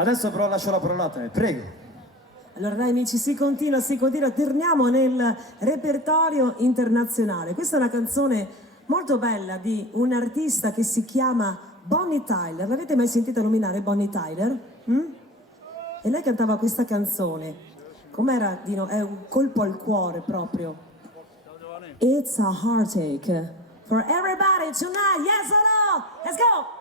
Adesso però lascio la parola a te, prego. Allora dai amici, si continua, torniamo nel repertorio internazionale. Questa è una canzone molto bella di un artista che si chiama Bonnie Tyler. L'avete mai sentita nominare Bonnie Tyler? E lei cantava questa canzone. Com'era, Dino? È un colpo al cuore proprio. It's a heartache for everybody tonight, yes or no? Let's go!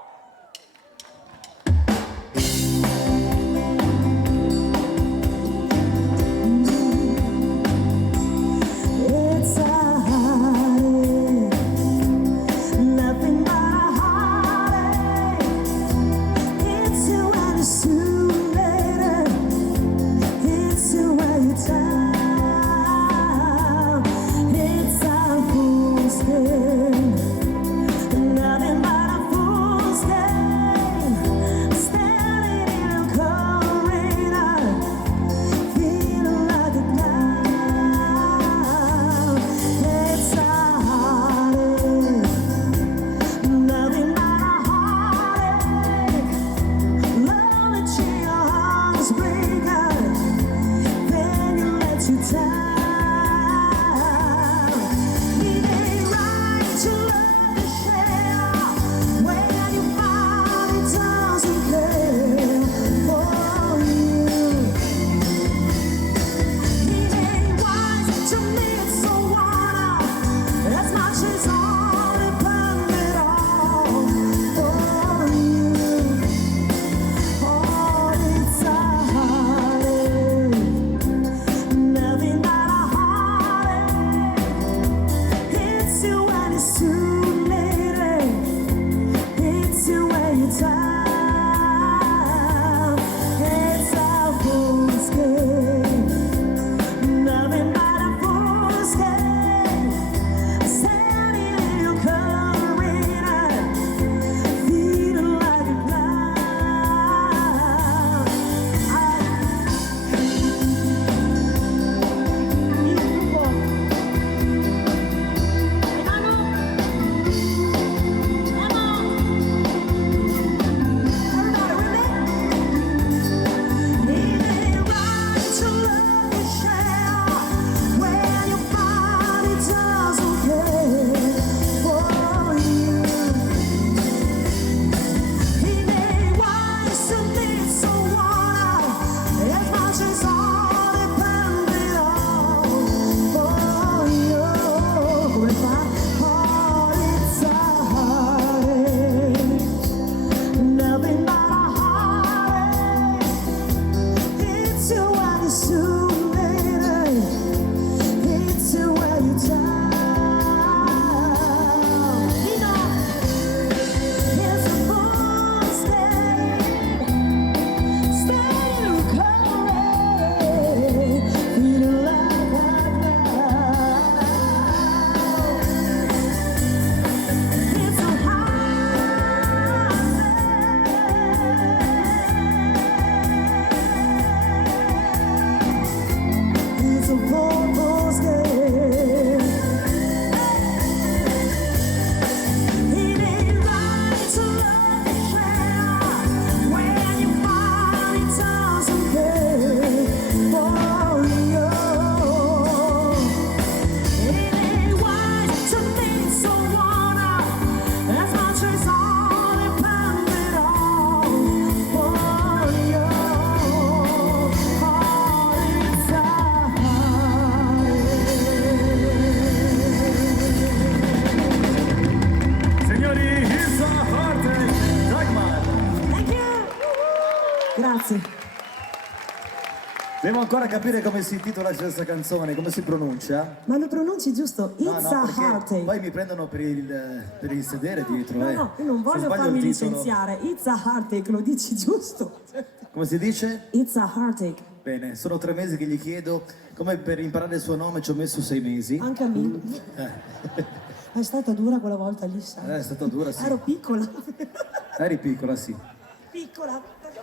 Grazie. Devo ancora capire come si intitola questa canzone, come si pronuncia. Ma lo pronunci giusto? It's a heartache. Poi mi prendono per il sedere dietro. No, io non voglio farmi licenziare. It's a heartache, lo dici giusto. Come si dice? It's a heartache. Bene, sono 3 mesi che gli chiedo. Come per imparare il suo nome ci ho messo 6 mesi. Anche a me. È stata dura quella volta lì, sai? È stata dura, sì. Ero piccola. Eri piccola, sì. Piccola.